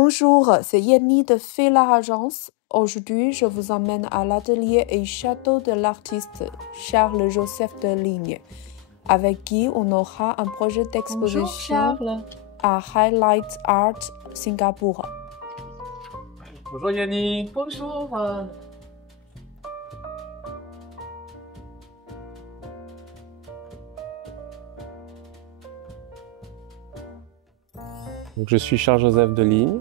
Bonjour, c'est Yenny de Fela Agence. Aujourd'hui, je vous emmène à l'atelier et château de l'artiste Charles-Joseph de Ligne, avec qui on aura un projet d'exposition à Highlight Art Singapour. Bonjour Yenny. Bonjour. Donc, je suis Charles-Joseph de Ligne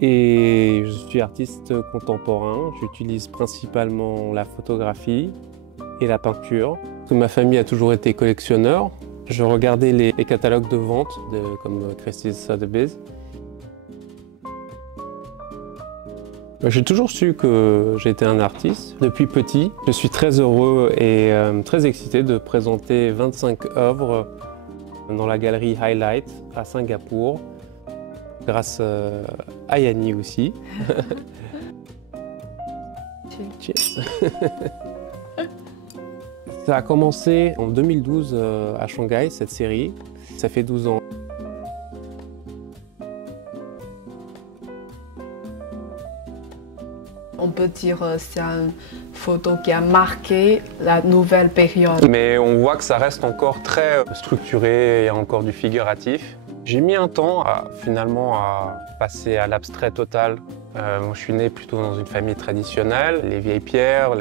et je suis artiste contemporain. J'utilise principalement la photographie et la peinture. Ma famille a toujours été collectionneur. Je regardais les catalogues de vente comme Christie's Sotheby's. J'ai toujours su que j'étais un artiste depuis petit. Je suis très heureux et très excité de présenter 25 œuvres dans la galerie Highlight à Singapour, grâce à Yenny aussi. Cheers. Ça a commencé en 2012 à Shanghai, cette série. Ça fait 12 ans. On peut dire que c'est une photo qui a marqué la nouvelle période. Mais on voit que ça reste encore très structuré, il y a encore du figuratif. J'ai mis un temps finalement à passer à l'abstrait total. Moi, je suis né plutôt dans une famille traditionnelle, les vieilles pierres,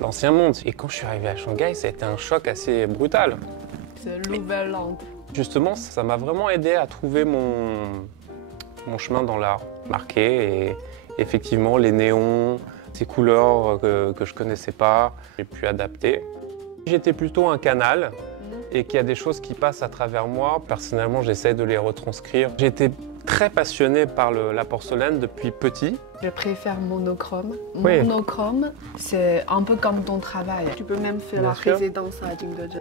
l'ancien monde. Et quand je suis arrivé à Shanghai, ça a été un choc assez brutal. C'est une nouvelle langue. Justement, ça m'a vraiment aidé à trouver mon chemin dans l'art, marqué, et effectivement les néons, ces couleurs que je ne connaissais pas, j'ai pu adapter. J'étais plutôt un canal et qu'il y a des choses qui passent à travers moi. Personnellement, j'essaie de les retranscrire. J'étais très passionné par la porcelaine depuis petit. Je préfère monochrome. Oui. Monochrome, c'est un peu comme ton travail. Tu peux même faire Bien la sûr. résidence à Jingdezhen.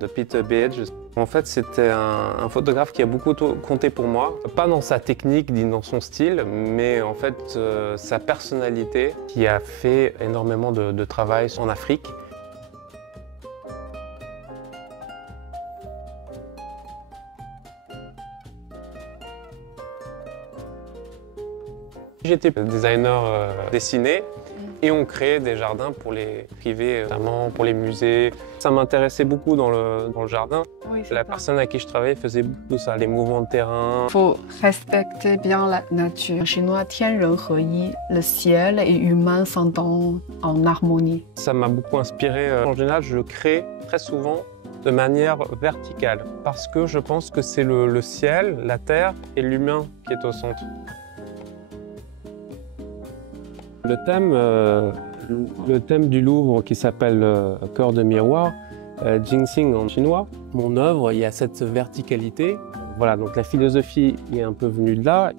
De Peter Beige. En fait, c'était un photographe qui a beaucoup compté pour moi. Pas dans sa technique ni dans son style, mais en fait sa personnalité qui a fait énormément de travail en Afrique. J'étais designer dessiné et on créait des jardins pour les privés, notamment pour les musées. Ça m'intéressait beaucoup dans le jardin. Oui, La personne à qui je travaillais faisait beaucoup ça, les mouvements de terrain. Il faut respecter bien la nature. En chinois, 天人合一, le ciel et l'humain sont en harmonie. Ça m'a beaucoup inspiré. En général, je crée très souvent de manière verticale parce que je pense que c'est le ciel, la terre et l'humain qui est au centre. Le thème du Louvre qui s'appelle Cœur de miroir, Jingxing en chinois. Mon œuvre, il y a cette verticalité. Voilà, donc la philosophie est un peu venue de là.